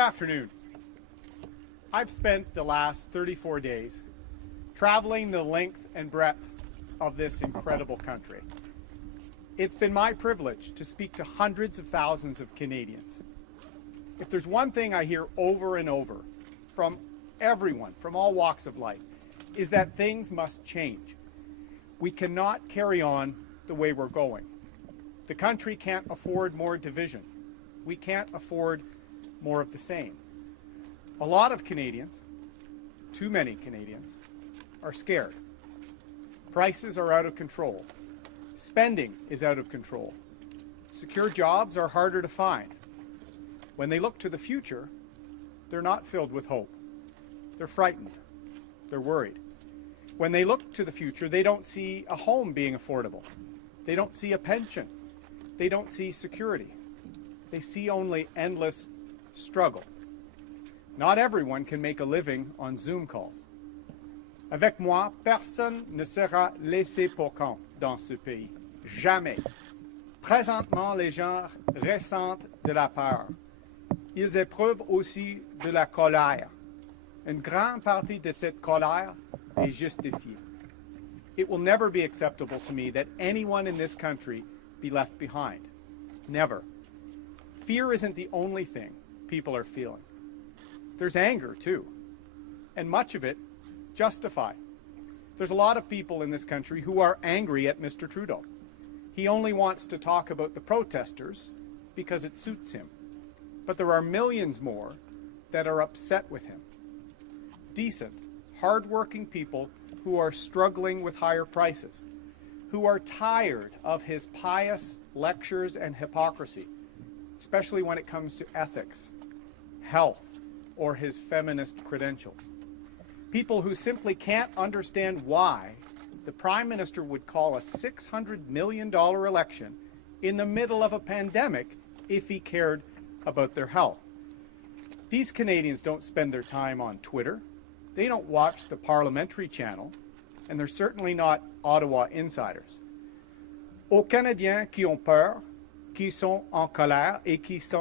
afternoon. I've spent the last 34 days traveling the length and breadth of this incredible country. It's been my privilege to speak to hundreds of thousands of Canadians. If there's one thing I hear over and over from everyone, from all walks of life, is that things must change. We cannot carry on the way we're going. The country can't afford more division. We can't afford more of the same. A lot of Canadians, too many Canadians, are scared. Prices are out of control. Spending is out of control. Secure jobs are harder to find. When they look to the future, they're not filled with hope. They're frightened. They're worried. When they look to the future, they don't see a home being affordable. They don't see a pension. They don't see security. They see only endless struggle. Not everyone can make a living on Zoom calls. Avec moi, personne ne sera laissé pour compte dans ce pays. Jamais. Présentement, les gens ressentent de la peur. Ils éprouvent aussi de la colère. Une grande partie de cette colère est justifiée. It will never be acceptable to me that anyone in this country be left behind. Never. Fear isn't the only thing people are feeling. There's anger, too, and much of it justified. There's a lot of people in this country who are angry at Mr. Trudeau. He only wants to talk about the protesters because it suits him. But there are millions more that are upset with him. Decent, hard-working people who are struggling with higher prices, who are tired of his pious lectures and hypocrisy, especially when it comes to ethics, health, or his feminist credentials. People who simply can't understand why the Prime Minister would call a $600 million election in the middle of a pandemic if he cared about their health. These Canadians don't spend their time on Twitter. They don't watch the parliamentary channel, and they're certainly not Ottawa insiders. Aux Canadiens qui ont peur, qui sont en colère et qui se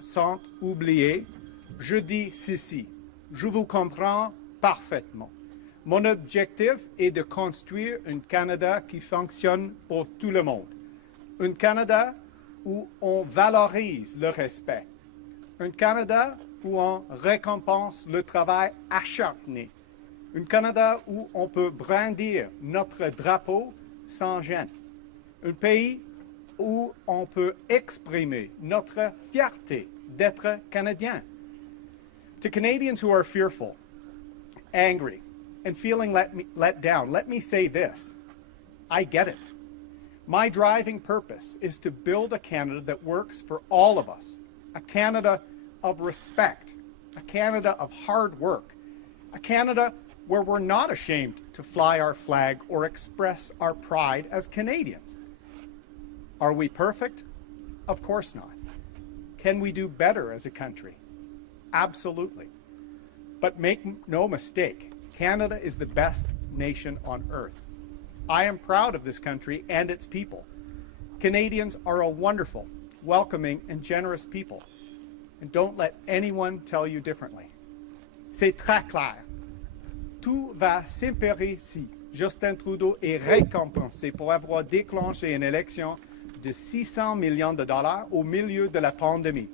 sentent oubliés, je dis ceci. Je vous comprends parfaitement. Mon objectif est de construire un Canada qui fonctionne pour tout le monde. Un Canada où on valorise le respect. Un Canada où on récompense le travail acharné. Un Canada où on peut brandir notre drapeau sans gêne. Un pays où on peut exprimer notre fierté d'être Canadien. To Canadians who are fearful, angry, and feeling let down, let me say this. I get it. My driving purpose is to build a Canada that works for all of us. A Canada of respect. A Canada of hard work. A Canada where we're not ashamed to fly our flag or express our pride as Canadians. Are we perfect? Of course not. Can we do better as a country? Absolutely. But make no mistake, Canada is the best nation on earth. I am proud of this country and its people. Canadians are a wonderful, welcoming, and generous people. And don't let anyone tell you differently. C'est très clair. Tout va s'impérer si Justin Trudeau est récompensé pour avoir déclenché une élection de 600 millions de dollars au milieu de la pandémie.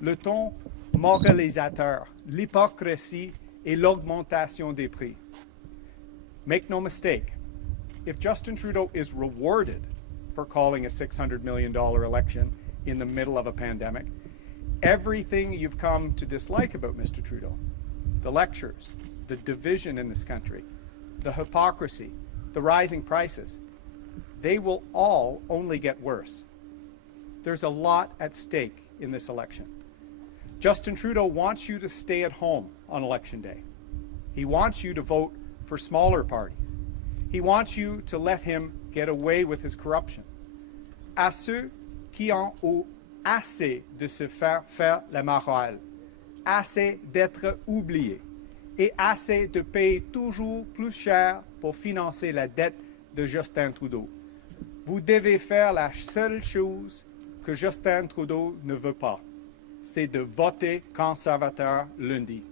Le ton moralisateur, l'hypocrisie et l'augmentation des prix. Make no mistake, if Justin Trudeau is rewarded for calling a $600 million election in the middle of a pandemic, everything you've come to dislike about Mr. Trudeau, the lectures, the division in this country, the hypocrisy, the rising prices, they will all only get worse. There's a lot at stake in this election. Justin Trudeau wants you to stay at home on Election Day. He wants you to vote for smaller parties. He wants you to let him get away with his corruption. À ceux qui en ont assez de se faire la morale, assez d'être oubliés et assez de payer toujours plus cher pour financer la dette de Justin Trudeau. Vous devez faire la seule chose que Justin Trudeau ne veut pas. c'est de voter conservateur lundi.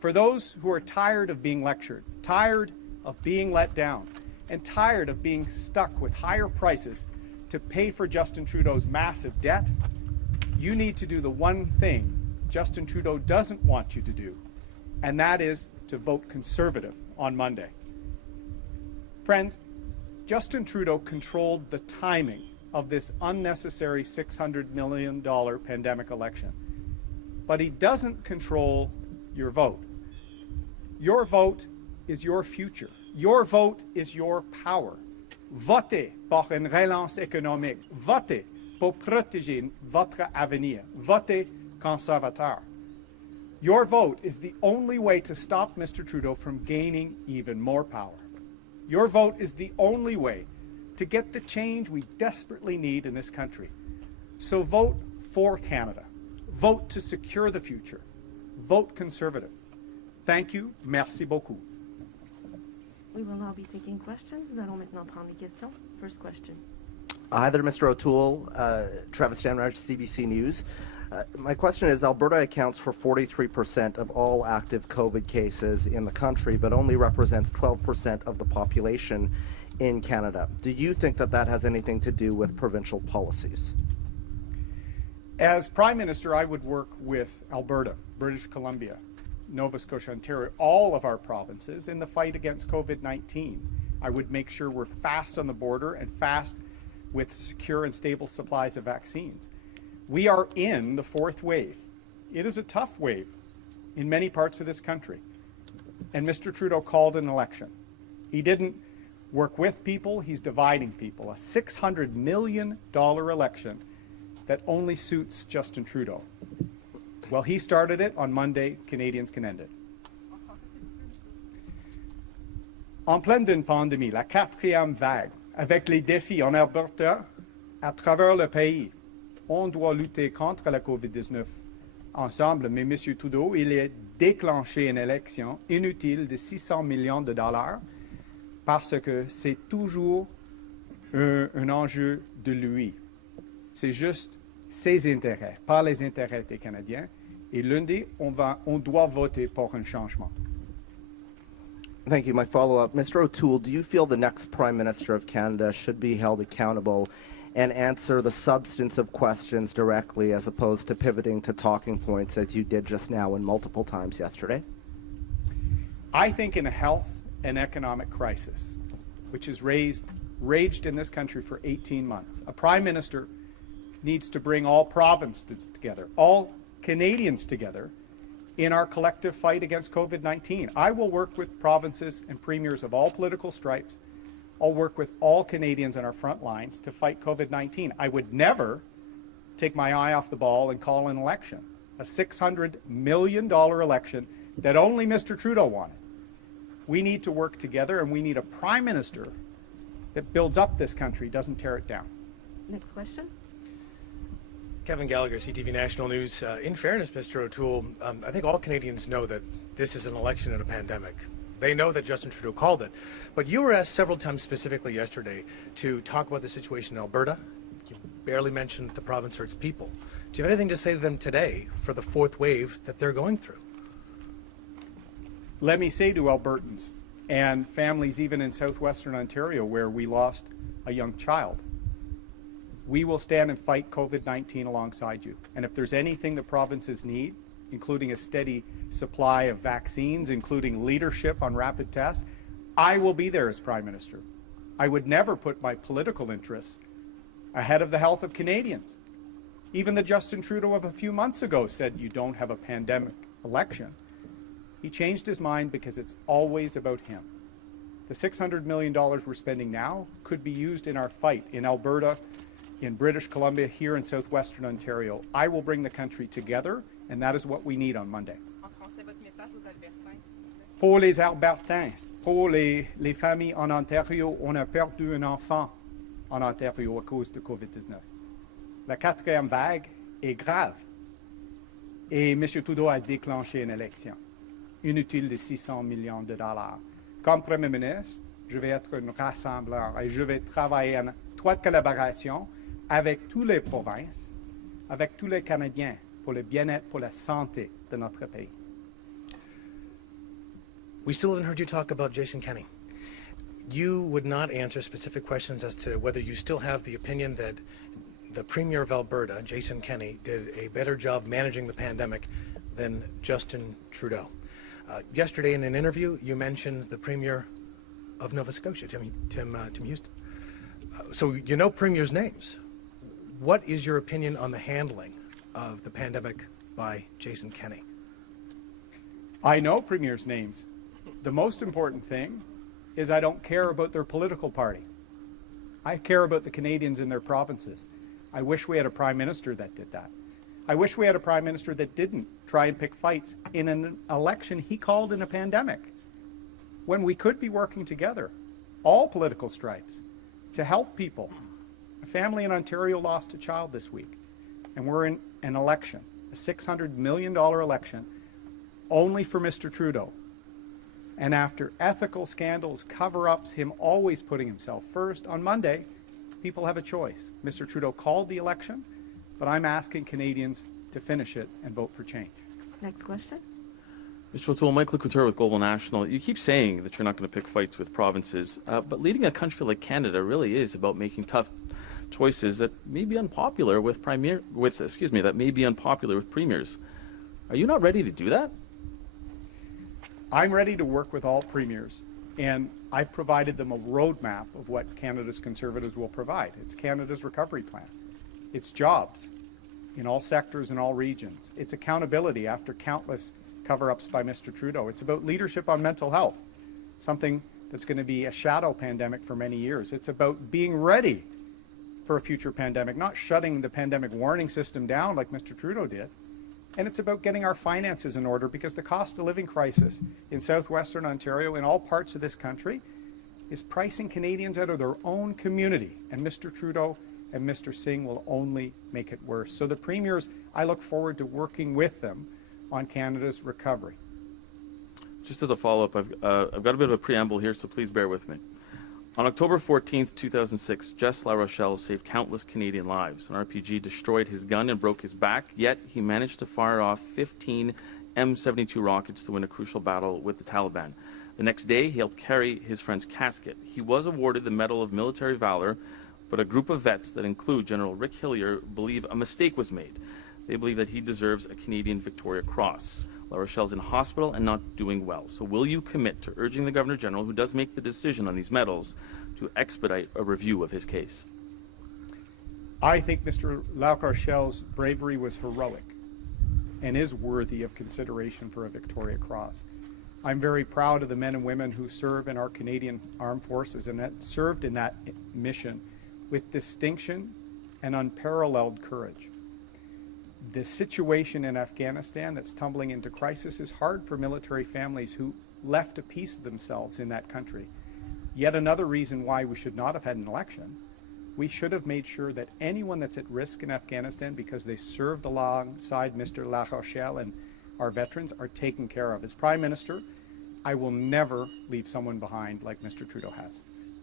For those who are tired of being lectured, tired of being let down, and tired of being stuck with higher prices to pay for Justin Trudeau's massive debt, you need to do the one thing Justin Trudeau doesn't want you to do, and that is to vote Conservative on Monday. Friends, Justin Trudeau controlled the timing of this unnecessary $600 million pandemic election, but he doesn't control your vote. Your vote is your future. Your vote is your power. Votez pour une relance économique. Votez pour protéger votre avenir. Votez conservateur. Your vote is the only way to stop Mr. Trudeau from gaining even more power. Your vote is the only way to get the change we desperately need in this country. So vote for Canada. Vote to secure the future. Vote Conservative. Thank you. Merci beaucoup. We will now be taking questions. Nous allons maintenant prendre les questions. First question. Hi there, Mr. O'Toole. Travis Damraj, CBC News. My question is, Alberta accounts for 43% of all active COVID cases in the country, but only represents 12% of the population in Canada. Do you think that that has anything to do with provincial policies? As Prime Minister, I would work with Alberta, British Columbia, Nova Scotia, Ontario, all of our provinces in the fight against COVID-19. I would make sure we're fast on the border and fast with secure and stable supplies of vaccines. We are in the fourth wave. It is a tough wave in many parts of this country. And Mr. Trudeau called an election. He didn't work with people, he's dividing people. A $600 million election that only suits Justin Trudeau. Well, he started it. On Monday, Canadians can end it. En pleine d'une pandémie, la quatrième vague, avec les défis en Alberta, à travers le pays, on doit lutter contre la COVID-19 ensemble. Mais M. Trudeau, il a déclenché une élection inutile de 600 millions de dollars parce que c'est toujours un enjeu de lui. C'est juste ses intérêts, pas les intérêts des Canadiens. Et lundi, on doit voter pour un changement. Thank you. My follow-up, Mr. O'Toole, do you feel the next Prime Minister of Canada should be held accountable and answer the substance of questions directly as opposed to pivoting to talking points as you did just now and multiple times yesterday? I think in a health and economic crisis, which has raged in this country for 18 months, a Prime Minister needs to bring all provinces together, all Canadians together in our collective fight against COVID-19. I will work with provinces and premiers of all political stripes. I'll work with all Canadians on our front lines to fight COVID-19. I would never take my eye off the ball and call an election, a $600 million election that only Mr. Trudeau wanted. We need to work together, and we need a Prime Minister that builds up this country, doesn't tear it down. Next question. Kevin Gallagher, CTV National News. In fairness, Mr. O'Toole, I think all Canadians know that this is an election and a pandemic. They know that Justin Trudeau called it. But you were asked several times specifically yesterday to talk about the situation in Alberta. You barely mentioned the province or its people. Do you have anything to say to them today for the fourth wave that they're going through? Let me say to Albertans and families even in southwestern Ontario where we lost a young child, we will stand and fight COVID-19 alongside you. And if there's anything the provinces need, including a steady supply of vaccines, including leadership on rapid tests, I will be there as Prime Minister. I would never put my political interests ahead of the health of Canadians. Even the Justin Trudeau of a few months ago said you don't have a pandemic election. He changed his mind because it's always about him. The $600 million we're spending now could be used in our fight in Alberta, in British Columbia, here in southwestern Ontario. I will bring the country together, and that is what we need on Monday. Pour les Albertains, pour les familles en Ontario, on a perdu un enfant en Ontario à cause de COVID-19. La quatrième vague est grave. Et M. Trudeau a déclenché une élection inutile de 600 millions de dollars. Comme Premier ministre, je vais être un rassembleur et je vais travailler en étroite collaboration avec toutes les provinces, avec tous les Canadiens pour le bien-être, pour la santé de notre pays. We still haven't heard you talk about Jason Kenney. You would not answer specific questions as to whether you still have the opinion that the Premier of Alberta, Jason Kenney, did a better job managing the pandemic than Justin Trudeau. Yesterday in an interview, you mentioned the Premier of Nova Scotia, Tim Houston. So you know Premiers' names. What is your opinion on the handling of the pandemic by Jason Kenney? I know Premiers' names. The most important thing is I don't care about their political party. I care about the Canadians in their provinces. I wish we had a Prime Minister that did that. I wish we had a Prime Minister that didn't try and pick fights in an election he called in a pandemic, when we could be working together, all political stripes, to help people. A family in Ontario lost a child this week, and we're in an election, a $600 million election, only for Mr. Trudeau. And after ethical scandals, cover-ups, him always putting himself first, on Monday, people have a choice. Mr. Trudeau called the election, but I'm asking Canadians to finish it and vote for change. Next question. Mr. O'Toole, Mike Couture with Global National. You keep saying that you're not going to pick fights with provinces, but leading a country like Canada really is about making tough choices that may be unpopular with premiers. Are you not ready to do that? I'm ready to work with all premiers, and I've provided them a roadmap of what Canada's Conservatives will provide. It's Canada's recovery plan. It's jobs in all sectors and all regions. It's accountability after countless cover-ups by Mr. Trudeau. It's about leadership on mental health, something that's going to be a shadow pandemic for many years. It's about being ready for a future pandemic, not shutting the pandemic warning system down like Mr. Trudeau did. And it's about getting our finances in order, because the cost of living crisis in southwestern Ontario, in all parts of this country, is pricing Canadians out of their own community. And Mr. Trudeau and Mr. Singh will only make it worse. So the premiers, I look forward to working with them on Canada's recovery. Just as a follow-up, I've got a bit of a preamble here, so please bear with me. On October 14th, 2006, Jess La Rochelle saved countless Canadian lives. An RPG destroyed his gun and broke his back, yet he managed to fire off 15 M72 rockets to win a crucial battle with the Taliban. The next day, he helped carry his friend's casket. He was awarded the Medal of Military Valor, but a group of vets that include General Rick Hillier believe a mistake was made. They believe that he deserves a Canadian Victoria Cross. La Rochelle's in hospital and not doing well. So will you commit to urging the Governor General, who does make the decision on these medals, to expedite a review of his case? I think Mr. La Rochelle's bravery was heroic and is worthy of consideration for a Victoria Cross. I'm very proud of the men and women who serve in our Canadian Armed Forces and that served in that mission with distinction and unparalleled courage. The situation in Afghanistan that's tumbling into crisis is hard for military families who left a piece of themselves in that country. Yet another reason why we should not have had an election. We should have made sure that anyone that's at risk in Afghanistan because they served alongside Mr. La Rochelle and our veterans are taken care of. As Prime Minister, I will never leave someone behind like Mr. Trudeau has.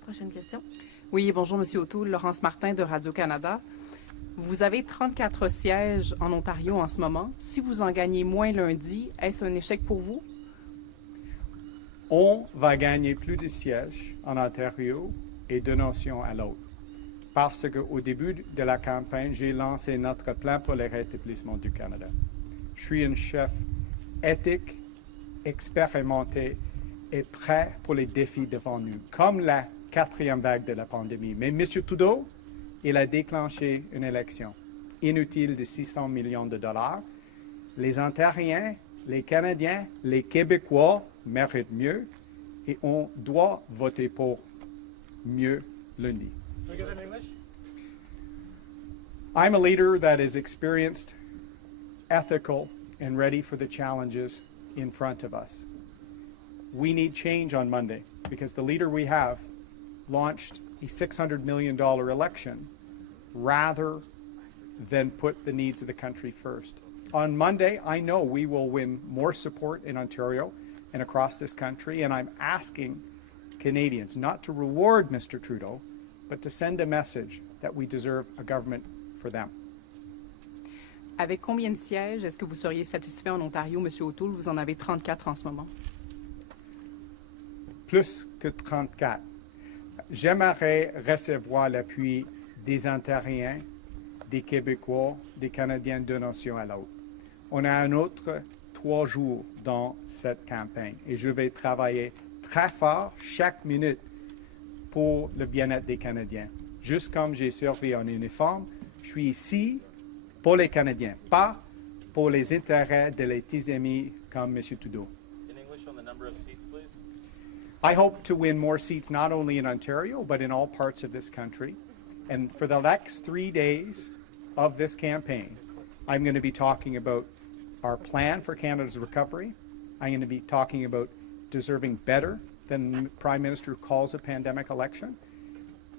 Prochaine question. Oui, bonjour, Monsieur O'Toole, Laurence Martin de Radio-Canada. Vous avez 34 sièges en Ontario en ce moment. Si vous en gagnez moins lundi, est-ce un échec pour vous? On va gagner plus de sièges en Ontario et d'une nation à l'autre. Parce qu'au début de la campagne, j'ai lancé notre plan pour le rétablissement du Canada. Je suis un chef éthique, expérimenté et prêt pour les défis devant nous, comme la 4e vague de la pandémie. Mais M. Trudeau, il a déclenché une élection inutile de 600 millions de dollars. Les Ontariens, les Canadiens, les Québécois méritent mieux et on doit voter pour mieux lundi. Can we get that in English? I'm a leader that is experienced, ethical, and ready for the challenges in front of us. We need change on Monday because the leader we have launched a $600 million election rather than put the needs of the country first. On Monday, I know we will win more support in Ontario and across this country, and I'm asking Canadians not to reward Mr. Trudeau, but to send a message that we deserve a government for them. Avec combien de sièges est-ce que vous seriez satisfait en Ontario, M. O'Toole? Vous en avez 34 en ce moment. Plus que 34. J'aimerais recevoir l'appui des Ontariens, des Québécois, des Canadiens d'une nation à l'autre. On a un autre 3 jours dans cette campagne et je vais travailler très fort chaque minute pour le bien-être des Canadiens. Juste comme j'ai servi en uniforme, je suis ici pour les Canadiens, pas pour les intérêts de les petits amis comme M. Trudeau. In English on the number of seats, please. I hope to win more seats not only in Ontario, but in all parts of this country. And for the next 3 days of this campaign, I'm going to be talking about our plan for Canada's recovery. I'm going to be talking about deserving better than the Prime Minister who calls a pandemic election.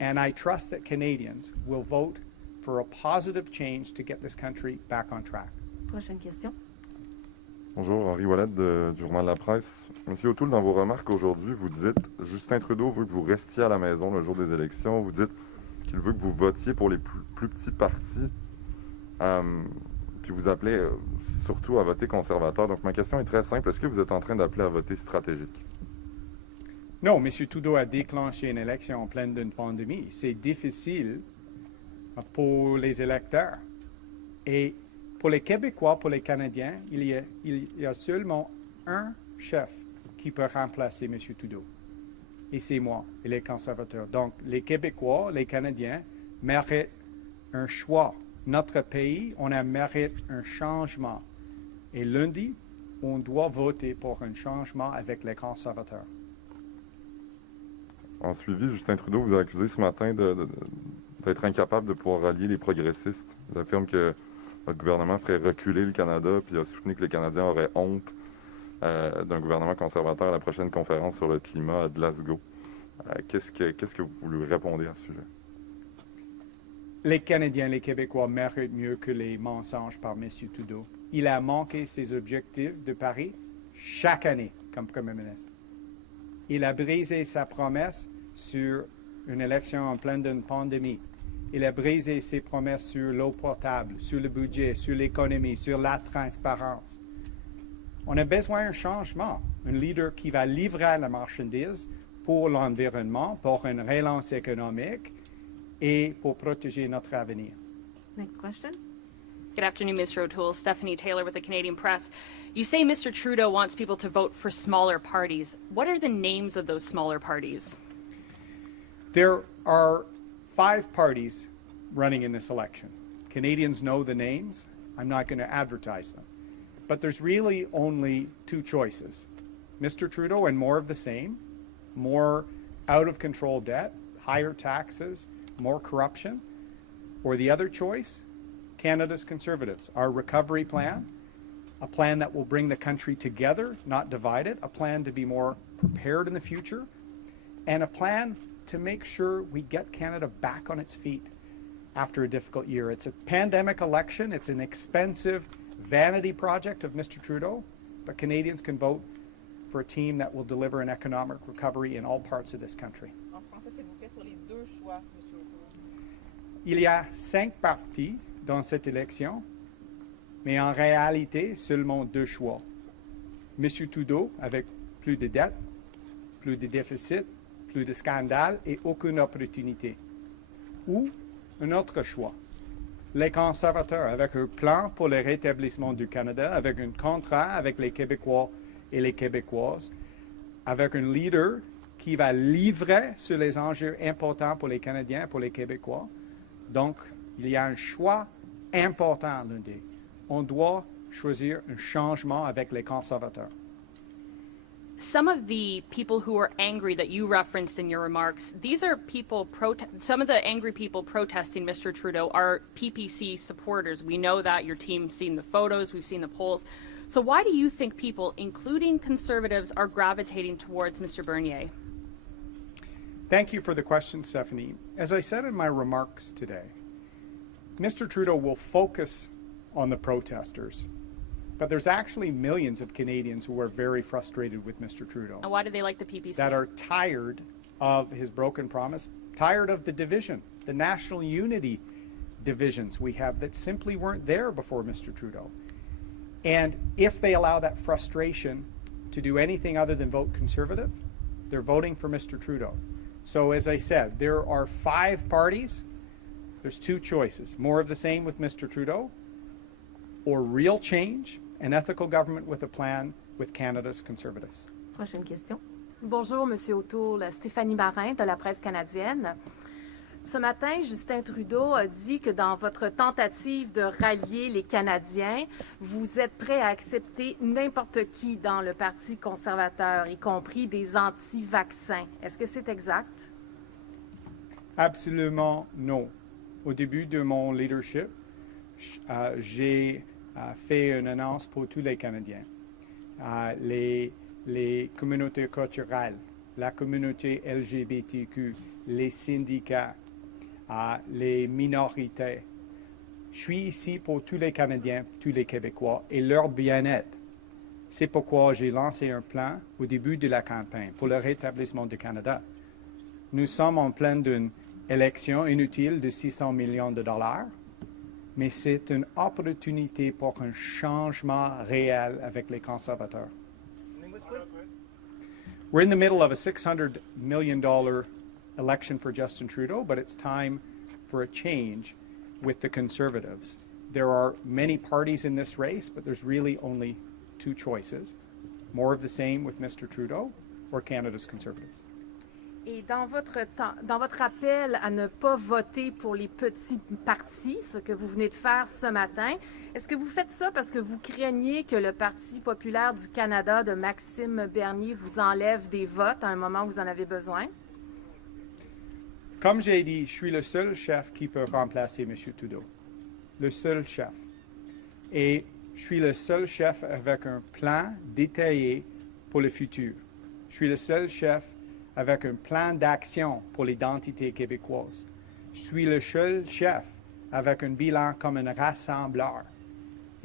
And I trust that Canadians will vote for a positive change to get this country back on track. Prochaine question. Bonjour, Henri Ouellette du Journal de la Presse. Monsieur O'Toole, dans vos remarques aujourd'hui, vous dites Justin Trudeau veut que vous restiez à la maison le jour des élections. Vous dites qu'il veut que vous votiez pour les plus petits partis. Puis vous appelez surtout à voter conservateur. Donc ma question est très simple. Est-ce que vous êtes en train d'appeler à voter stratégique? Non, M. Trudeau a déclenché une élection en pleine d'une pandémie. C'est difficile pour les électeurs. Et pour les Québécois, pour les Canadiens, il y a seulement un chef qui peut remplacer M. Trudeau. Et c'est moi et les conservateurs. Donc, les Québécois, les Canadiens méritent un choix. Notre pays, on mérite un changement. Et lundi, on doit voter pour un changement avec les conservateurs. En suivi, Justin Trudeau vous a accusé ce matin d'être incapable de pouvoir rallier les progressistes. Il affirme que votre gouvernement ferait reculer le Canada, puis il a soutenu que les Canadiens auraient honte d'un gouvernement conservateur à la prochaine conférence sur le climat à Glasgow. Qu'est-ce que vous lui répondez à ce sujet? Les Canadiens, les Québécois méritent mieux que les mensonges par M. Trudeau. Il a manqué ses objectifs de Paris chaque année comme Premier ministre. Il a brisé sa promesse sur une élection en pleine d'une pandémie. Il a brisé ses promesses sur l'eau potable, sur le budget, sur l'économie, sur la transparence. On a besoin d'un changement, un leader qui va livrer la marchandise pour l'environnement, pour une relance économique et pour protéger notre avenir. Next question. Good afternoon, Mr. O'Toole. Stephanie Taylor with the Canadian Press. You say Mr. Trudeau wants people to vote for smaller parties. What are the names of those smaller parties? There are 5 parties running in this election. Canadians know the names. I'm not going to advertise them. But there's really only 2 choices. Mr. Trudeau and more of the same, more out-of-control debt, higher taxes, more corruption. Or the other choice, Canada's Conservatives, our recovery plan, a plan that will bring the country together, not divide it, a plan to be more prepared in the future, and a plan to make sure we get Canada back on its feet after a difficult year. It's a pandemic election. It's an expensive vanity project of Mr. Trudeau, but Canadians can vote for a team that will deliver an economic recovery in all parts of this country. En français, s'il vous plaît, sur les 2 choix, M. O'Toole. Il y a 5 partis dans cette élection, mais en réalité, seulement 2 choix. M. Trudeau, avec plus de dettes, plus de déficits, plus de scandales et aucune opportunité. Ou un autre choix. Les conservateurs, avec un plan pour le rétablissement du Canada, avec un contrat avec les Québécois et les Québécoises, avec un leader qui va livrer sur les enjeux importants pour les Canadiens et pour les Québécois. Donc, il y a un choix important lundi. On doit choisir un changement avec les conservateurs. Some of the people who are angry that you referenced in your remarks, these are people, some of the angry people protesting Mr. Trudeau are PPC supporters. We know that. Your team's seen the photos, we've seen the polls. So why do you think people, including Conservatives, are gravitating towards Mr. Bernier? Thank you for the question, Stephanie. As I said in my remarks today, Mr. Trudeau will focus on the protesters, but there's actually millions of Canadians who are very frustrated with Mr. Trudeau, And why do they like the PPC? that are tired of his broken promise, tired of the division, the national unity divisions we have that simply weren't there before Mr. Trudeau. And if they allow that frustration to do anything other than vote Conservative, they're voting for Mr. Trudeau. So as I said, there are 5 parties. There's 2 choices. More of the same with Mr. Trudeau, or real change, an ethical government with a plan with Canada's Conservatives. Prochaine question. Bonjour, Monsieur O'Toole. Stéphanie Marin de la presse canadienne. Ce matin, Justin Trudeau a dit que dans votre tentative de rallier les Canadiens, vous êtes prêt à accepter n'importe qui dans le Parti conservateur, y compris des anti-vaccins. Est-ce que c'est exact? Absolument non. Au début de mon leadership, j'ai fait une annonce pour tous les Canadiens. Les communautés culturelles, la communauté LGBTQ, les syndicats, les minorités. Je suis ici pour tous les Canadiens, tous les Québécois et leur bien-être. C'est pourquoi j'ai lancé un plan au début de la campagne pour le rétablissement du Canada. Nous sommes en pleine d'une élection inutile de 600 millions de dollars, mais c'est une opportunité pour un changement réel avec les conservateurs. We're in the middle of a $600 million election for Justin Trudeau, but it's time for a change with the Conservatives. There are many parties in this race, but there's really only 2 choices. More of the same with Mr. Trudeau or Canada's Conservatives. Et dans votre appel à ne pas voter pour les petits partis, ce que vous venez de faire ce matin, est-ce que vous faites ça parce que vous craignez que le Parti populaire du Canada de Maxime Bernier vous enlève des votes à un moment où vous en avez besoin? Comme j'ai dit, je suis le seul chef qui peut remplacer M. Trudeau. Le seul chef. Et je suis le seul chef avec un plan détaillé pour le futur. Je suis le seul chef avec un plan d'action pour l'identité québécoise. Je suis le seul chef avec un bilan comme un rassembleur.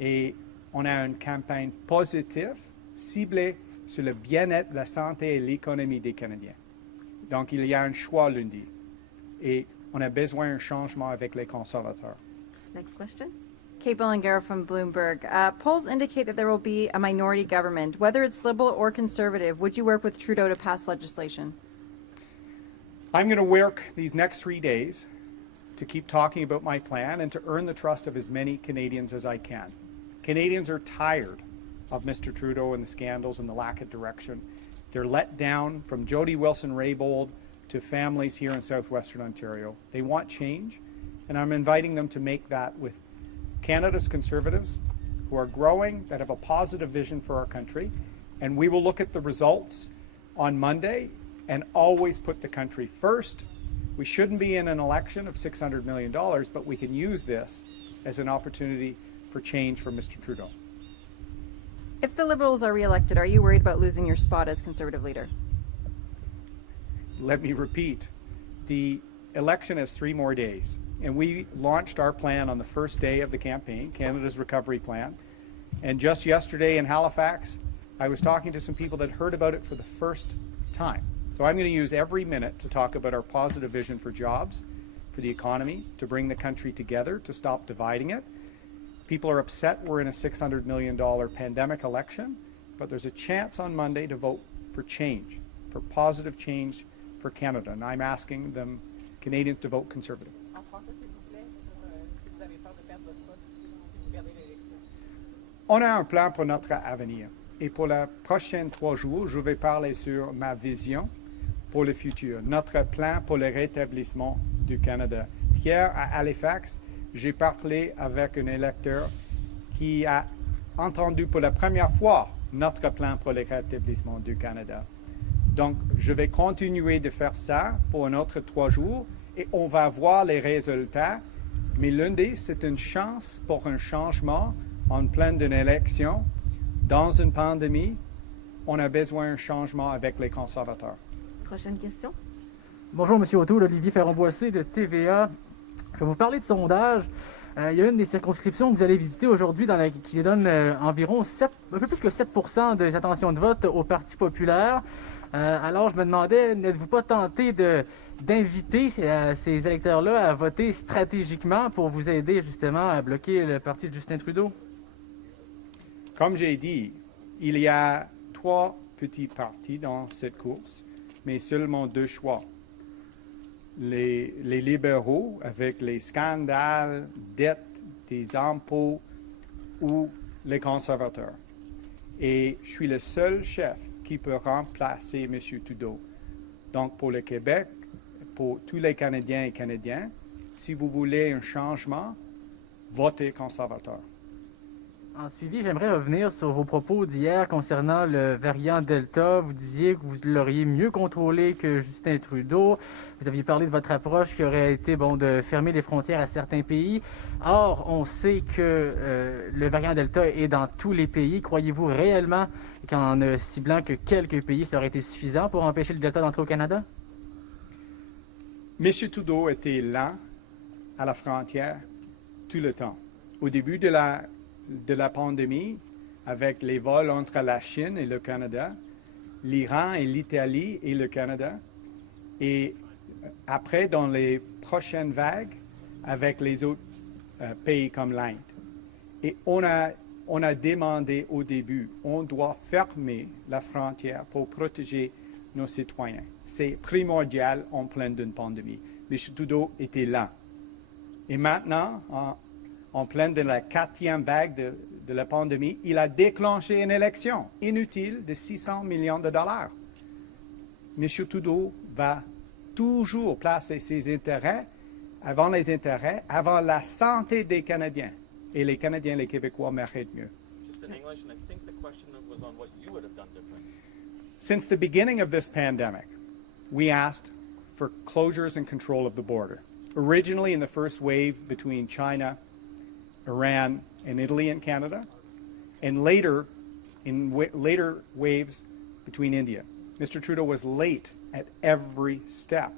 Et on a une campagne positive, ciblée sur le bien-être, la santé et l'économie des Canadiens. Donc, il y a un choix lundi. Et on a besoin d'un changement avec les conservateurs. Next question. Kate Bullinger from Bloomberg. Polls indicate that there will be a minority government. Whether it's Liberal or Conservative, would you work with Trudeau to pass legislation? I'm going to work these next 3 days to keep talking about my plan and to earn the trust of as many Canadians as I can. Canadians are tired of Mr. Trudeau and the scandals and the lack of direction. They're let down from Jody Wilson-Raybould to families here in southwestern Ontario. They want change, and I'm inviting them to make that with Canada's Conservatives, who are growing, that have a positive vision for our country, and we will look at the results on Monday and always put the country first. We shouldn't be in an election of $600 million, but we can use this as an opportunity for change for Mr. Trudeau. If the Liberals are re-elected, are you worried about losing your spot as Conservative leader? Let me repeat, the election has 3 more days, and we launched our plan on the first day of the campaign, Canada's Recovery Plan. And just yesterday in Halifax, I was talking to some people that heard about it for the first time. So I'm going to use every minute to talk about our positive vision for jobs, for the economy, to bring the country together, to stop dividing it. People are upset we're in a $600 million pandemic election, but there's a chance on Monday to vote for change, for positive change for Canada. And I'm asking them, Canadians, to vote Conservative. On a un plan pour notre avenir. Et pour les prochains 3 jours, je vais parler sur ma vision pour le futur, notre plan pour le rétablissement du Canada. Hier, à Halifax, j'ai parlé avec un électeur qui a entendu pour la première fois notre plan pour le rétablissement du Canada. Donc, je vais continuer de faire ça pour un autre 3 jours et on va voir les résultats. Mais lundi, c'est une chance pour un changement en pleine d'une élection. Dans une pandémie, on a besoin d'un changement avec les conservateurs. Prochaine question. Bonjour, M. O'Toole, Olivier Ferron-Boissé de TVA. Je vais vous parler de sondage. Il y a une des circonscriptions que vous allez visiter aujourd'hui qui donne environ un peu plus que 7% des intentions de vote au Parti populaire. Alors, je me demandais, n'êtes-vous pas tenté de d'inviter ces électeurs-là à voter stratégiquement pour vous aider justement à bloquer le parti de Justin Trudeau? Comme j'ai dit, il y a 3 petits partis dans cette course, mais seulement 2 choix. Les libéraux avec les scandales, dettes, des impôts, ou les conservateurs. Et je suis le seul chef qui peut remplacer M. Trudeau. Donc pour le Québec, pour tous les Canadiens et Canadiennes, si vous voulez un changement, votez conservateur. En suivi, j'aimerais revenir sur vos propos d'hier concernant le variant Delta. Vous disiez que vous l'auriez mieux contrôlé que Justin Trudeau. Vous aviez parlé de votre approche qui aurait été de fermer les frontières à certains pays. Or, on sait que le variant Delta est dans tous les pays. Croyez-vous réellement qu'en ne ciblant que quelques pays, ça aurait été suffisant pour empêcher le Delta d'entrer au Canada? M. Trudeau était lent à la frontière tout le temps. Au début de la pandémie, avec les vols entre la Chine et le Canada, l'Iran et l'Italie et le Canada, et après, dans les prochaines vagues, avec les autres pays comme l'Inde. Et on a demandé au début, on doit fermer la frontière pour protéger nos citoyens. C'est primordial en pleine d'une pandémie. M. Trudeau était là. Et maintenant, en pleine de la 4e vague de la pandémie, il a déclenché une élection inutile de 600 millions de dollars. M. Trudeau va toujours placer ses intérêts, avant la santé des Canadiens. Et les Canadiens, les Québécois méritent mieux. Just in English, and I think the question was on what you would have done different. Since the beginning of this pandemic, we asked for closures and control of the border. Originally in the first wave between China, Iran, and Italy and Canada, and later in later waves between India. Mr. Trudeau was late at every step,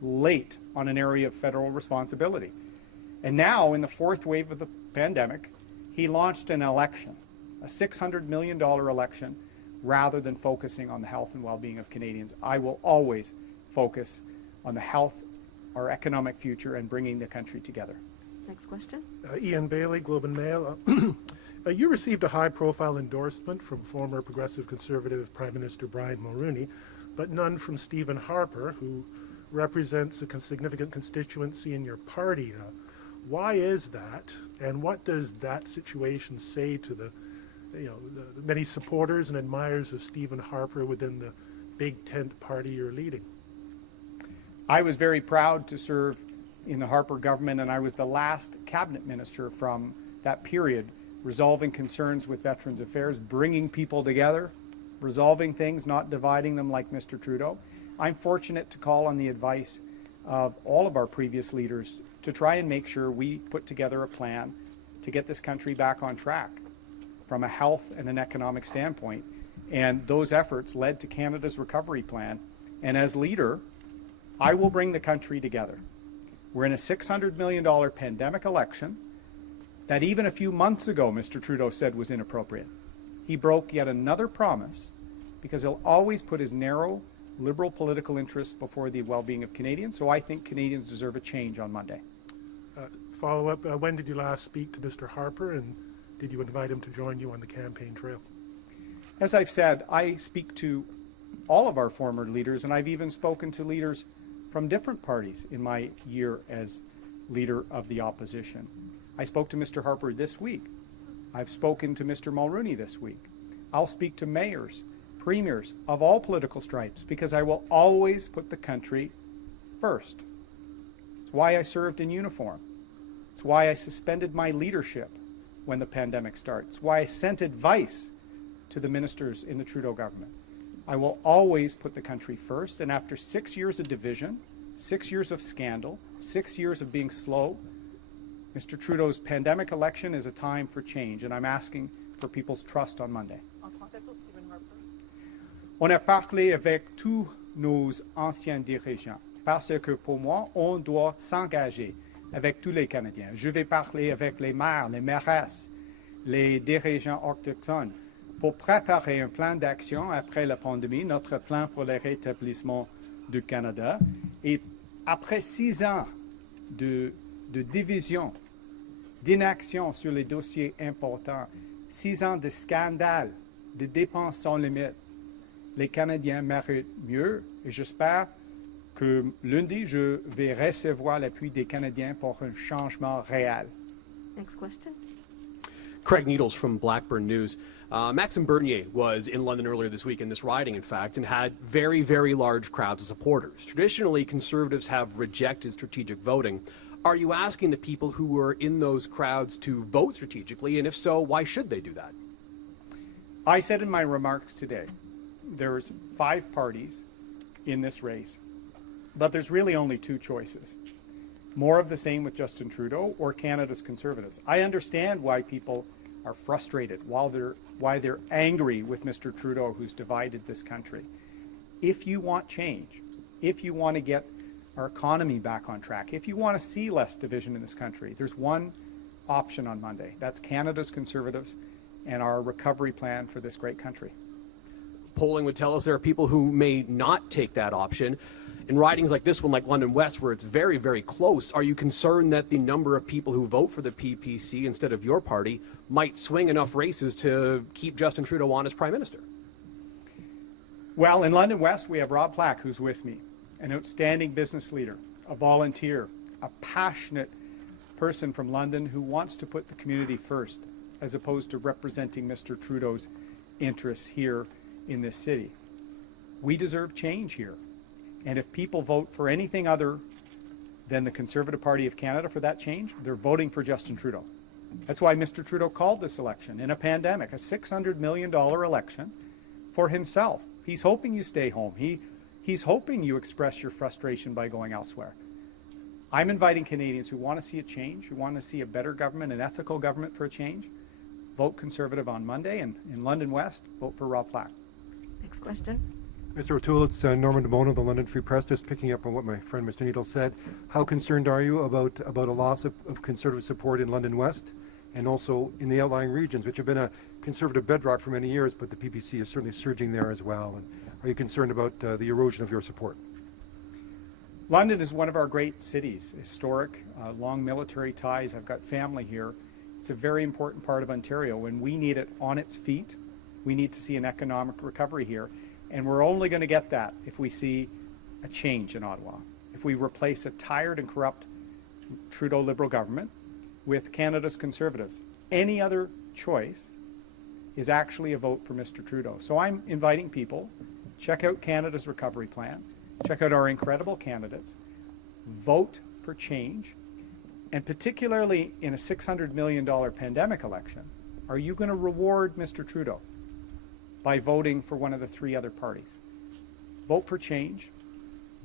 late on an area of federal responsibility. And now, in the 4th wave of the pandemic, he launched an election, a $600 million election, rather than focusing on the health and well-being of Canadians. I will always focus on the health, our economic future, and bringing the country together. Next question. Ian Bailey, Globe and Mail. You received a high-profile endorsement from former Progressive Conservative Prime Minister Brian Mulroney, but none from Stephen Harper, who represents a significant constituency in your party. Why is that, and what does that situation say to the many supporters and admirers of Stephen Harper within the big tent party you're leading? I was very proud to serve in the Harper government, and I was the last cabinet minister from that period, resolving concerns with Veterans Affairs, bringing people together, resolving things, not dividing them like Mr. Trudeau. I'm fortunate to call on the advice of all of our previous leaders to try and make sure we put together a plan to get this country back on track from a health and an economic standpoint. And those efforts led to Canada's recovery plan. And as leader, I will bring the country together. We're in a $600 million pandemic election that even a few months ago Mr. Trudeau said was inappropriate. He broke yet another promise because he'll always put his narrow, liberal political interests before the well-being of Canadians. So I think Canadians deserve a change on Monday. Follow-up, when did you last speak to Mr. Harper, and did you invite him to join you on the campaign trail? As I've said, I speak to all of our former leaders, and I've even spoken to leaders from different parties in my year as leader of the opposition. I spoke to Mr. Harper this week. I've spoken to Mr. Mulroney this week. I'll speak to mayors, premiers of all political stripes, because I will always put the country first. It's why I served in uniform. It's why I suspended my leadership when the pandemic started. It's why I sent advice to the ministers in the Trudeau government. I will always put the country first, and after 6 years of division, 6 years of scandal, 6 years of being slow, Mr. Trudeau's pandemic election is a time for change, and I'm asking for people's trust on Monday. On a parlé avec tous nos anciens dirigeants, parce que pour moi, on doit s'engager avec tous les Canadiens. Je vais parler avec les maires, les mairesses, les dirigeants autochtones pour préparer un plan d'action après la pandémie, notre plan pour le rétablissement du Canada. Et après 6 ans de division, d'inaction sur les dossiers importants, 6 ans de scandale, de dépenses sans limite, les Canadiens méritent mieux et j'espère que lundi, je vais recevoir l'appui des Canadiens pour un changement réel. Next question. Craig Needles from Blackburn News. Maxime Bernier was in London earlier this week in this riding, in fact, and had very, very large crowds of supporters. Traditionally, Conservatives have rejected strategic voting. Are you asking the people who were in those crowds to vote strategically, and if so, why should they do that? I said in my remarks today, there's 5 parties in this race, but there's really only 2 choices. More of the same with Justin Trudeau or Canada's Conservatives. I understand why people are frustrated, why they're angry with Mr. Trudeau, who's divided this country. If you want change, if you want to get our economy back on track, if you want to see less division in this country, there's one option on Monday. That's Canada's Conservatives and our recovery plan for this great country. Polling would tell us there are people who may not take that option. In ridings like this one, like London West, where it's very, very close, are you concerned that the number of people who vote for the PPC instead of your party might swing enough races to keep Justin Trudeau on as Prime Minister? Well, in London West, we have Rob Flack, who's with me, an outstanding business leader, a volunteer, a passionate person from London who wants to put the community first, as opposed to representing Mr. Trudeau's interests here in this city. We deserve change here. And if people vote for anything other than the Conservative Party of Canada for that change, they're voting for Justin Trudeau. That's why Mr. Trudeau called this election in a pandemic, a $600 million election for himself. He's hoping you stay home. He's hoping you express your frustration by going elsewhere. I'm inviting Canadians who want to see a change, who want to see a better government, an ethical government for a change, vote Conservative on Monday, and in London West, vote for Rob Flack. Next question. Mr. O'Toole, it's Norman DeMona of the London Free Press, just picking up on what my friend Mr. Needle said. How concerned are you about a loss of Conservative support in London West and also in the outlying regions, which have been a Conservative bedrock for many years, but the PPC is certainly surging there as well? And are you concerned about the erosion of your support? London is one of our great cities, historic, long military ties. I've got family here. It's a very important part of Ontario, and we need it on its feet. We need to see an economic recovery here, and we're only going to get that if we see a change in Ottawa, if we replace a tired and corrupt Trudeau Liberal government with Canada's Conservatives. Any other choice is actually a vote for Mr. Trudeau. So I'm inviting people, check out Canada's recovery plan, check out our incredible candidates, vote for change, and particularly in a $600 million pandemic election, are you going to reward Mr. Trudeau by voting for one of the 3 other parties? Vote for change,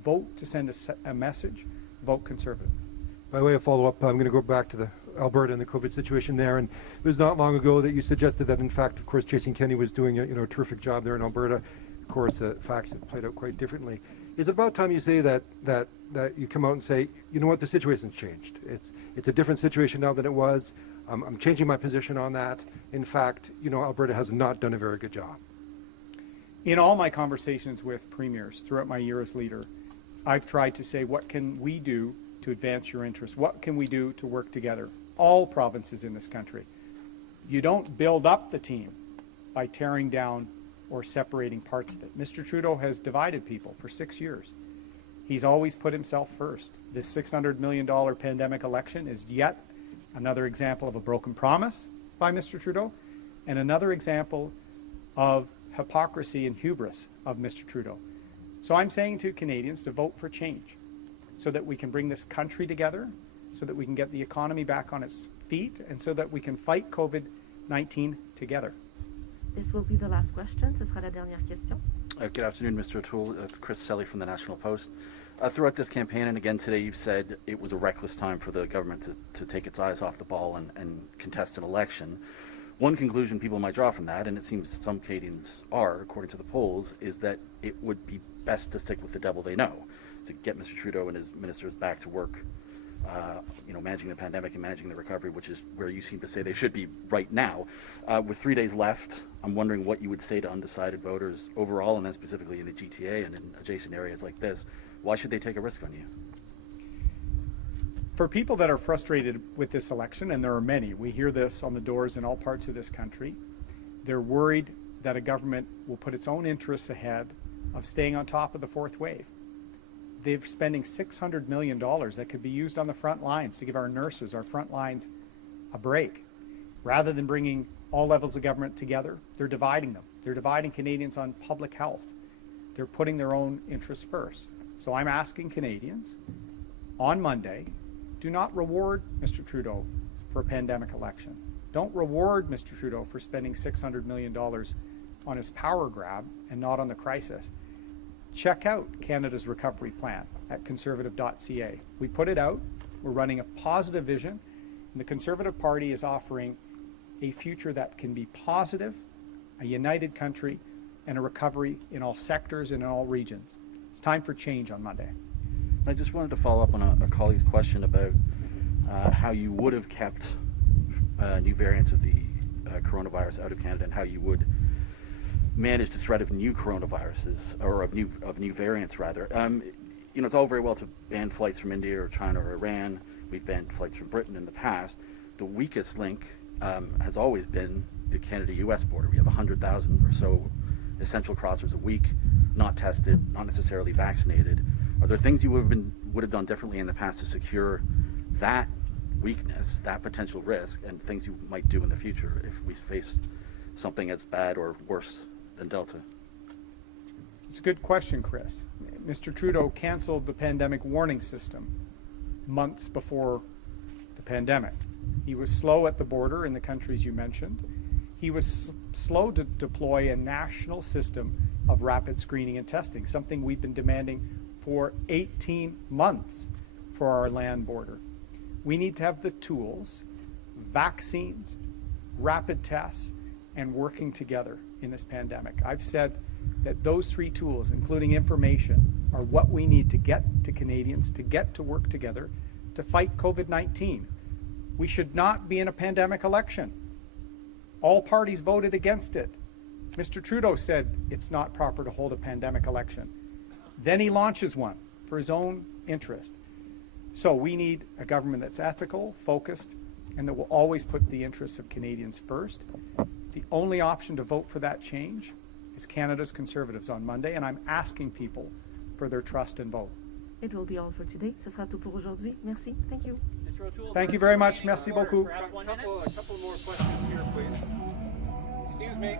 vote to send a message, vote Conservative. By way of follow-up, I'm going to go back to the Alberta and the COVID situation there. And it was not long ago that you suggested that, in fact, of course, Jason Kenney was doing a terrific job there in Alberta. Of course, the facts have played out quite differently. Is it about time you say that you come out and say, you know what, the situation's changed. It's a different situation now than it was. I'm changing my position on that. In fact, Alberta has not done a very good job. In all my conversations with premiers throughout my year as leader, I've tried to say, what can we do to advance your interests? What can we do to work together? All provinces in this country. You don't build up the team by tearing down or separating parts of it. Mr. Trudeau has divided people for 6 years. He's always put himself first. This $600 million pandemic election is yet another example of a broken promise by Mr. Trudeau and another example of hypocrisy and hubris of Mr. Trudeau. So I'm saying to Canadians to vote for change so that we can bring this country together, so that we can get the economy back on its feet, and so that we can fight COVID-19 together. This will be the last question. Ce sera la dernière question. Good afternoon, Mr. O'Toole. It's Chris Selly from the National Post. Throughout this campaign, and again today, you've said it was a reckless time for the government to take its eyes off the ball and contest an election. One conclusion people might draw from that, and it seems some Canadians are, according to the polls, is that it would be best to stick with the devil they know, to get Mr. Trudeau and his ministers back to work managing the pandemic and managing the recovery, which is where you seem to say they should be right now. With 3 days left, I'm wondering what you would say to undecided voters overall, and then specifically in the GTA and in adjacent areas like this. Why should they take a risk on you? For people that are frustrated with this election, and there are many, we hear this on the doors in all parts of this country, they're worried that a government will put its own interests ahead of staying on top of the fourth wave. They're spending $600 million that could be used on the front lines to give our nurses, our front lines, a break. Rather than bringing all levels of government together, they're dividing them. They're dividing Canadians on public health. They're putting their own interests first. So I'm asking Canadians on Monday, do not reward Mr. Trudeau for a pandemic election. Don't reward Mr. Trudeau for spending $600 million on his power grab and not on the crisis. Check out Canada's recovery plan at conservative.ca. We put it out. We're running a positive vision. And the Conservative Party is offering a future that can be positive, a united country, and a recovery in all sectors and in all regions. It's time for change on Monday. I just wanted to follow up on a colleague's question about how you would have kept new variants of the coronavirus out of Canada and how you would manage the threat of new coronaviruses, or of new variants rather. It's all very well to ban flights from India or China or Iran. We've banned flights from Britain in the past. The weakest link has always been the Canada-US border. We have 100,000 or so essential crossers a week, not tested, not necessarily vaccinated. Are there things you would have done differently in the past to secure that weakness, that potential risk, and things you might do in the future if we face something as bad or worse than Delta? It's a good question, Chris. Mr. Trudeau canceled the pandemic warning system months before the pandemic. He was slow at the border in the countries you mentioned. He was slow to deploy a national system of rapid screening and testing, something we've been demanding for 18 months for our land border. We need to have the tools, vaccines, rapid tests, and working together in this pandemic. I've said that those three tools, including information, are what we need to get to Canadians, to get to work together, to fight COVID-19. We should not be in a pandemic election. All parties voted against it. Mr. Trudeau said it's not proper to hold a pandemic election. Then he launches one for his own interest. So we need a government that's ethical, focused, and that will always put the interests of Canadians first. The only option to vote for that change is Canada's Conservatives on Monday, and I'm asking people for their trust and vote. It will be all for today. Ce sera tout pour aujourd'hui. Merci. Thank you. Mr. O'Toole, Thank you very much. Merci beaucoup. Perhaps a couple more questions here, please. Excuse me.